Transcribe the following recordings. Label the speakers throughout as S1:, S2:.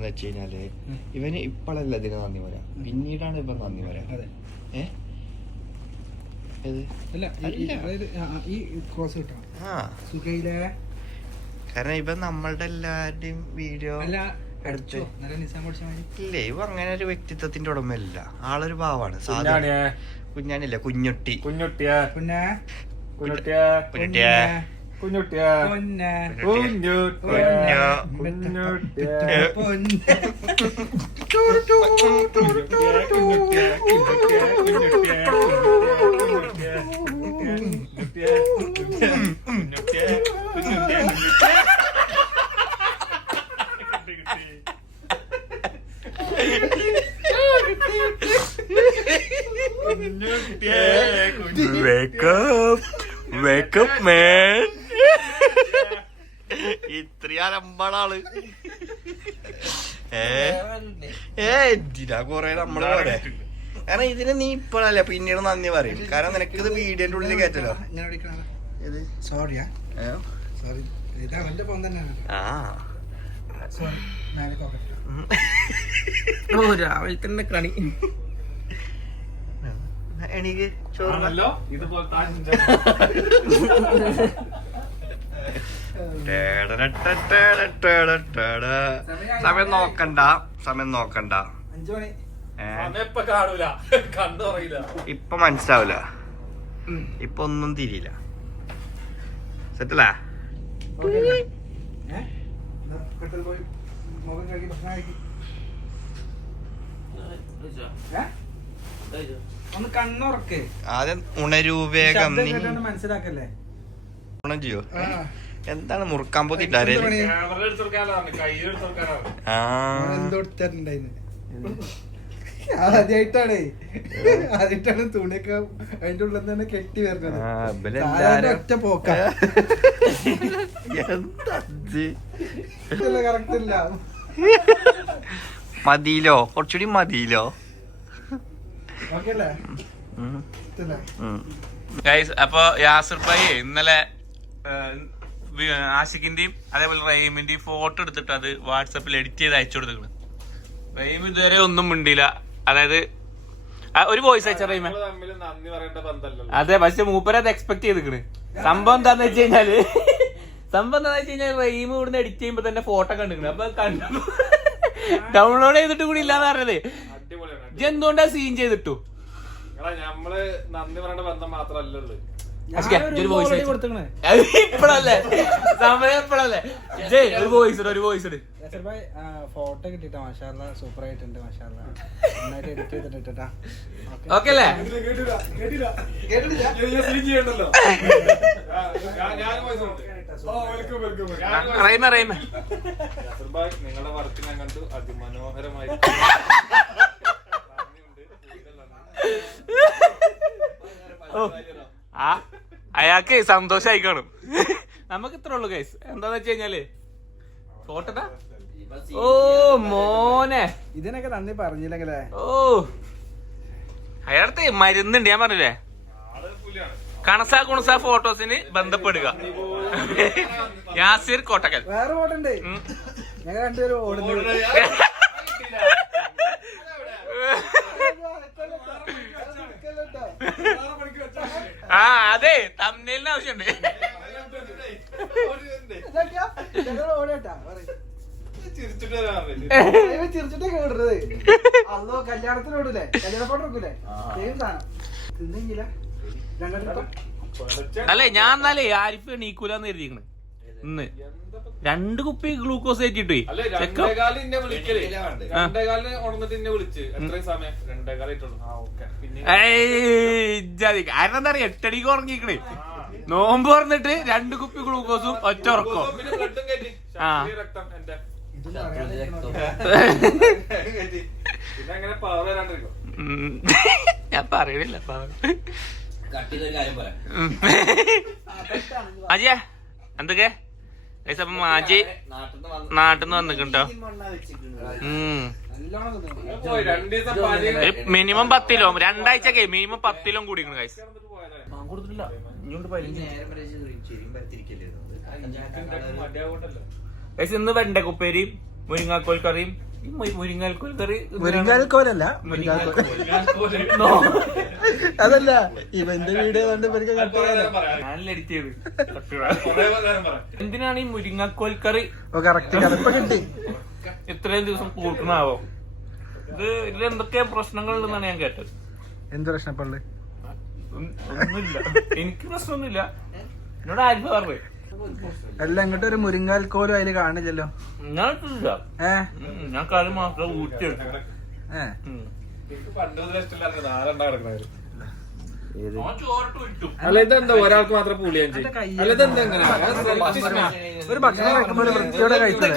S1: എന്താന്ന് വെച്ച് കഴിഞ്ഞാൽ ഇവന് ഇപ്പോഴല്ല ഇതിന് നന്ദി പറയാം. പിന്നീടാണ് ഇപ്പൊ നന്ദി പറയാം. കാരണം ഇപ്പൊ നമ്മളുടെ എല്ലാരുടെയും വീഡിയോ എടുത്ത് ഇല്ലേ ഇവ അങ്ങനെ ഒരു വ്യക്തിത്വത്തിന്റെ ഉടമയല്ല. ആളൊരു
S2: ഭാവമാണ്
S1: കുഞ്ഞാനില്ല കുഞ്ഞുട്ടി.
S2: കുഞ്ഞുട്ടിയാ?
S3: കുഞ്ഞുട്ടിയാ
S2: കുഞ്ഞുട്ടിയാ
S1: കുഞ്ഞുട്ടിയെ.
S2: കുഞ്ഞുട്ടിയെ.
S3: പൊന്നെ.
S2: കുഞ്ഞുട്ടിയെ. കുഞ്ഞുട്ടിയെ.
S3: പൊന്നെ
S1: Wake ഇത്രയും അലമ്പാളാൾ ഏ ഏ എന്തിനാ കൊറേ നമ്മൾ പോലെ കാരണം ഇതിന് നീ ഇപ്പോഴല്ല പിന്നീട് നന്ദി പറയും. കാരണം നിനക്ക് ഇത് വീഡിയോന്റെ ഉള്ളിൽ കയറ്റല്ലോ
S3: വിളിക്കണ
S1: ഇത്
S3: സോറിയാ സോറി ഇത് അവന്റെ തന്നെയാണ്.
S1: ആ.
S3: സോറി നാളെ നോക്കട്ടെ
S1: ഓ രാവിലെ തന്നെ കണി. എനിക്ക് ചോറ്
S2: ആണല്ലോ? ഇതുപോലെ
S1: സമയം നോക്കണ്ട സമയം നോക്കണ്ട.
S3: അഞ്ചു മണി.
S2: സമയം ഇപ്പൊ മനസ്സിലാവൂല
S1: ഇപ്പൊ മനസ്സിലാവില്ല ഇപ്പൊ ഒന്നും തിരിയില്ല. സെറ്റല്ല? ആദ്യം ഉണരൂ വേഗം
S3: ശബ്ദം മനസ്സിലാക്കല്ലേ?
S1: ഗുണം ചെയ്യോ
S3: ആ.
S1: എന്താണ് മുറുക്കാൻ പോയി
S3: എന്ത് പണി?
S2: ക്യാമറ എടുത്തെടുക്കാനാണ് കയ്യിൽ എടുത്തെടുക്കാനാണ്
S1: ആ.
S3: അവൻ എന്തോ എടുത്തിട്ടുണ്ടായിന്ന്. ആദ്യായിട്ടാണേ. ആദ്യമായിട്ടാണ് തുണിയൊക്കെ അതിന്റെ ഉള്ളിൽ തന്നെ കെട്ടി വരുന്നത്. ഒറ്റ പോക്ക? കറക്റ്റ് ഇല്ല.
S1: മതിയിലോ കുറച്ചുകൂടി മതിയിലോ?
S4: അപ്പൊ യാസിർ ഭായി ഇന്നലെ ആഷിഖിന്റെയും അതേപോലെ റഹീമിന്റെയും ഫോട്ടോ എടുത്തിട്ട് അത് വാട്സപ്പിൽ എഡിറ്റ് ചെയ്ത് അയച്ചു കൊടുത്തിട്ടുണ്ട് റഹീം ഇതുവരെ ഒന്നും മിണ്ടില്ല അതായത് ഒരു വോയിസ് അയച്ച റഹീമ. അതെ പക്ഷെ മൂപ്പര് അത് എക്സ്പെക്ട് ചെയ്തിക്കണ്. സംഭവം എന്താന്ന് വെച്ച് കഴിഞ്ഞാൽ സംഭവം എന്താന്ന് വെച്ച് കഴിഞ്ഞാൽ റഹീം ഇവിടുന്ന് എഡിറ്റ് ചെയ്യുമ്പോ തന്നെ ഫോട്ടോ കണ്ടിക്കണ്. അപ്പൊ കണ്ടു ഡൗൺലോഡ് ചെയ്തിട്ട് കൂടി ഇല്ലാന്ന് പറഞ്ഞത്. ഇജ്ജ് എന്തുകൊണ്ടാ സീൻ ചെയ്തിട്ടു?
S2: നമ്മൾ നന്ദി പറയേണ്ട ബന്ധം മാത്രമല്ലേ
S4: ഇപ്പഴല്ലേ സമയം ഇപ്പഴല്ലേ ജയ് ഒരു വോയിസ് ഒരു വോയിസ്
S3: ഫോട്ടോ കിട്ടിട്ടാ മാഷാല്ല സൂപ്പർ ആയിട്ടുണ്ട് മാഷാല്ല നന്നായിട്ട് എഡിറ്റ് ചെയ്തിട്ട് ഓക്കേ.
S4: ഓക്കെ അല്ലേ?
S2: നിങ്ങളുടെ വർക്ക് ഞാൻ കണ്ടു. അതിമനോഹരമായി
S4: ഓ. അയാൾക്ക് സന്തോഷമായി കാണും നമുക്ക് ഇത്ര ഉള്ളു ഗൈസ് എന്താന്ന് വെച്ച് കഴിഞ്ഞാൽ? ഫോട്ടോ ഓ മോനെ.
S3: ഇതിനൊക്കെ നന്ദി പറഞ്ഞില്ലെങ്കിലേ?
S4: ഓ. അയാളത്തെ മരുന്നുണ്ട് ഞാൻ പറഞ്ഞില്ലേ? കണസ കുണസ ഫോട്ടോസിന് ബന്ധപ്പെടുക. യാസിർ കോട്ടക്കൽ.
S3: വേറെ ഫോട്ടോ ഉണ്ട്. ഞങ്ങൾ രണ്ടുപേരും ഓടുന്നത്
S4: ആ അതെ തമ്മിലിന് ആവശ്യമുണ്ട്.
S2: ചിരിച്ചിട്ട്
S3: അല്ലോ കല്യാണത്തിന് ഓടൂലേ കല്യാണ ഫോട്ടോ എടുക്കൂലേ? സെയിം സാധനം തിന്നില്ല
S4: അല്ലേ ഞാൻ എന്നാലേ ആരിഫ് എണീക്കൂലെന്ന് കരുതിക്കണ് ഇന്ന്. രണ്ട് കുപ്പി ഗ്ലൂക്കോസ് ഇജ്ജാതി. കാരണം എന്താ പറയാ എട്ടടിക്ക് ഉറങ്ങിക്കണേ. നോമ്പ് പറഞ്ഞിട്ട് രണ്ട് കുപ്പി ഗ്ലൂക്കോസും ഒറ്റ ഉറക്കോ
S2: പിന്നെ ബ്ലഡും കയറ്റി
S4: ആ. ഞാൻ പറയണില്ല അജിയ. എന്തൊക്കെ? അപ്പം മാജി നാട്ടിൽ നിന്ന് വന്നിട്ടോ ഉം.
S3: നല്ലോണം തിന്നു.
S2: പോയി രണ്ടു ദിവസം പാചകം
S4: ഒരു മിനിമം പത്തിലോ? രണ്ടാഴ്ചക്കെ മിനിമം പത്തിലും കൂടിക്കണ് ഗൈസ് ഗൈസ് ഇന്ന് വെണ്ടക്കുപ്പേരിയും മുരിങ്ങാക്കോൽ കറിയും മുരിങ്ങാൽക്കോൽ കറി
S3: മുരിങ്ങാൽക്കോലല്ല മുരിങ്ങാൽക്കോൽ അതല്ല ഇവന്റെ വീഡിയോ കണ്ട് ഇവർക്ക് കട്ട്
S4: എന്തിനാണ് ഈ മുരിങ്ങക്കോൽക്കറി
S3: ഓ കറക്റ്റ് കറക്റ്റ് കിട്ടി.
S4: ഇത്രയും ദിവസം കൂട്ടണാവോ ഇത് ഇതിൽ എന്തൊക്കെയാ പ്രശ്നങ്ങൾ ഉണ്ടെന്നാണ് ഞാൻ കേട്ടത്.
S3: എന്ത് പ്രശ്നപ്പള്ളു
S4: ഒന്നും- ഒന്നുമില്ല. എനിക്ക് പ്രശ്നമൊന്നുമില്ല. എന്നോട് ആരും പറഞ്ഞു?
S3: അല്ല ഇങ്ങോട്ട് ഒരു മുരിങ്ങാൽക്കോലും അതിൽ കാണില്ലല്ലോ.
S4: ഞാൻ കാലം
S3: ഏ?
S4: ഉം, ഞാൻ കറി മാത്രം ഊട്ടി
S3: ഏ.
S2: എനിക്ക് പണ്ട് മുതലേ ഇഷ്ടമില്ലാത്ത നാലെണ്ണ
S4: വിട്ടു
S2: അല്ല ഇതെന്താ? ഒരാൾക്ക് മാത്രം പുളിയാൻ ചെയ്യും അല്ല ഇതെന്താ ഇങ്ങനെ?
S3: ഒരു ഭക്ഷണം കഴിക്കുമ്പോൾ ഒരു വൃത്തിയോടെ കഴിക്കുന്നത്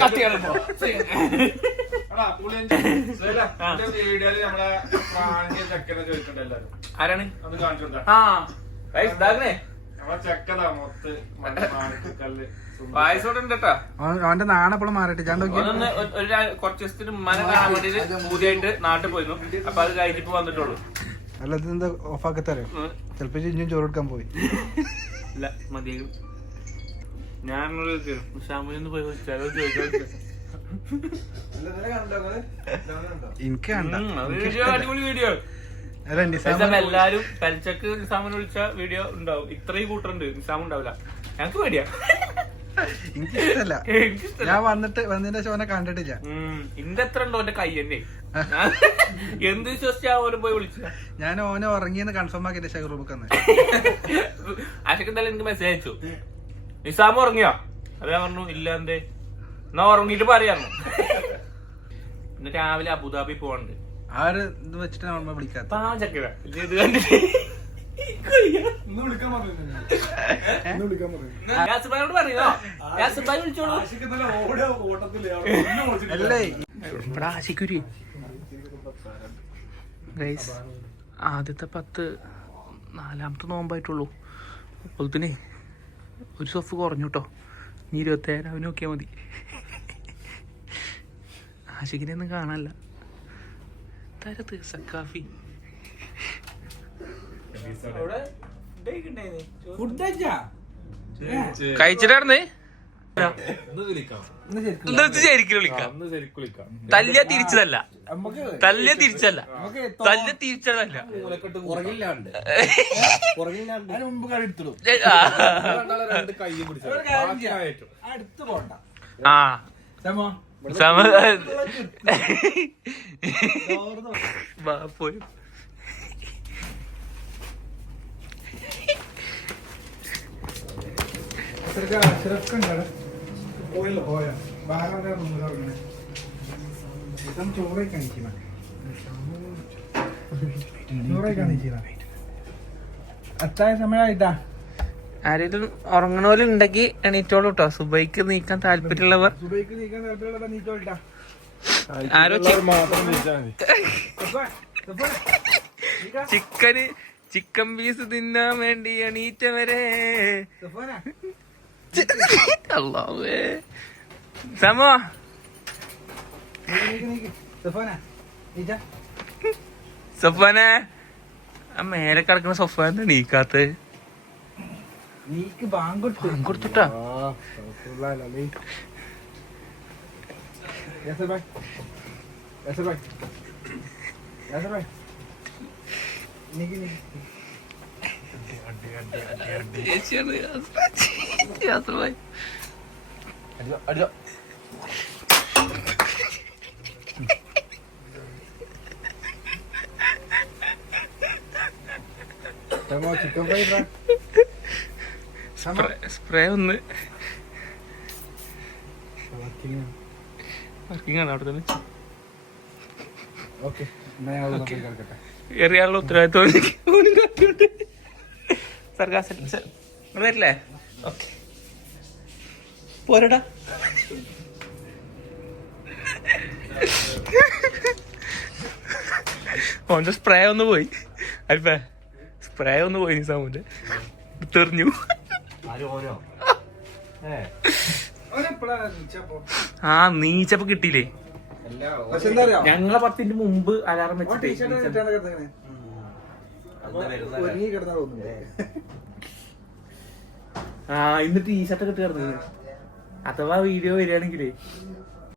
S2: പുളിയിഞ്ചി.
S4: ആരാണ്?
S3: അവന്റെ നാണപ്പോളും മാറിയിട്ട് ഞാൻ
S4: ഒരു- കുറച്ച് ദിവസത്തിന് ഉമ്മാനെ കാണാൻ വേണ്ടിട്ട് പൂതിയായിട്ട് നാട്ടിൽ പോയിരുന്നു. അപ്പൊ അത് കഴിഞ്ഞിട്ട് വന്നിട്ടുള്ളൂ.
S3: അല്ല ഇതെന്താ എന്താ ഓഫാക്കി തരോ
S4: ഉം.
S3: ചിലപ്പോ ഇഞ്ഞും ചോറ് കൊടുക്കാൻ പോയി.
S4: ഇല്ല മതിയാകും ഞാനൊരു ഷാമിലൊന്ന് പോയി ചിലവ്
S3: എനിക്ക്
S4: അടിപൊളി വീഡിയോ
S3: അല്ല നിസാം
S4: നിസാം എല്ലാരും പലിച്ചക്ക് നിസാമിനെ വിളിച്ച വീഡിയോ ഉണ്ടാവും. ഇത്രയും കൂട്ടുണ്ട് നിസാം ഉണ്ടാവില്ല. ഞങ്ങക്ക് പേടിയാ.
S3: എനിക്ക് ഇഷ്ടല്ല
S4: എനിക്കിഷ്ടല്ല.
S3: ഞാൻ വന്നിട്ട് വന്നതിന്റെ ശേഷം കണ്ടിട്ടില്ല.
S4: ഇന്റെ എത്ര ഉണ്ടോ? എന്റെ കൈ തന്നെ. എന്ത് വിശ്വസിച്ചാ ഓനെ പോയി വിളിച്ച?
S3: ഞാൻ ഓനെ ഉറങ്ങിയെന്ന് കൺഫേം ആക്കിട്ട് റൂമിൽ
S4: ആശക്ക് എന്തായാലും എനിക്ക് മെസ്സേജ് അയച്ചു. നിസാമ ഉറങ്ങിയോ? അതാ പറഞ്ഞു ഇല്ല എന്തേ? എന്നാ ഉറങ്ങിട്ട് പറയാന്നു ഇന്ന് രാവിലെ അബുദാബി പോവാണ്ട്
S3: ആ ഒരു ഇത് വെച്ചിട്ട് നമ്മൾ വിളിക്കാത്ത.
S4: പാവ ചക്കര ഇത് കണ്ടിട്ട്. യാസിബായോട് പറയുന്നോ യാസിബായി വിളിച്ചോളൂ.
S3: അല്ലേ?
S4: ഇവിടെ ആശിക്കുരി ഗൈസ് ആദ്യത്തെ പത്ത് നാലാമത്തെ നോമ്പായിട്ടുള്ളൂ. അപ്പോഴത്തേനെ ഒരു സോഫ് കുറഞ്ഞു കേട്ടോ ഇനി ഇരുപത്തേഴ് അവന് നോക്കിയാൽ മതി. ആശിക്കിനെ ഒന്നും കാണാനല്ല. തരത്ത് സക്കാഫി. കഴിച്ചിട്ടായിരുന്നേ? ശരിക്കും വിളിക്കാം. തല്ലിയ തിരിച്ചതല്ല. തല്ലിയ തിരിച്ചല്ല തല്ലിയ തിരിച്ചതല്ല. ആ.
S3: സമോ
S4: സമ വാ, പോയി.
S3: പോയല്ലോ പോയോ? വേറെ റൂമിലാണ് ഇതും ചോറേ കാണിക്കണം ചോറേ അത്തായ
S4: ആരെങ്കിലും ഉറങ്ങണ പോലെ ഉണ്ടെങ്കിൽ എണീറ്റോളൂ കേട്ടോ സുബൈക്ക് നീക്കാൻ താല്പര്യമുള്ളവർ.
S3: സുബൈക്ക് നീക്കാൻ
S4: ആരോ ചിക്കന് ചിക്കൻ പീസ് തിന്നാൻ വേണ്ടി എണീറ്റവരെ. അല്ലാവേ സമോ. സൊഫാനെ ആ മേലെ കിടക്കുന്ന സൊഫാൻ
S3: നീക്കാത്ത?
S4: കൊടുത്തുട്ടാ? ചേച്ചിയാണ് യാത്ര ഭായി
S3: സമോ ചിക്കൻ ഫ്രൈ ഫ്രൈ സമോ
S4: സ്പ്രേ ഒന്ന്. വർക്കിംഗ് ആണ്. അവിടെ തന്നെ എറിയാനുള്ള ഉത്തരവാദിത്വം. സർക്കാർ വരില്ലേ? ഓക്കെ. പോരടാ. ഓന്റെ സ്പ്രേ ഒന്ന് പോയി. അൽപ്പ സ്പ്രേ ഒന്ന് പോയി സാമൂന്റെ തെറിഞ്ഞു. ആ നീച്ചപ്പോ കിട്ടിയില്ലേ? ഞങ്ങളെ പത്തിന്റെ മുമ്പ് അലാറം
S3: വെച്ചിട്ട് കിടന്നാ
S4: ആ ഇന്ന് ടീഷർട്ട് കിട്ടി കിടന്നത് അഥവാ വീഡിയോ വരികയാണെങ്കിലേ.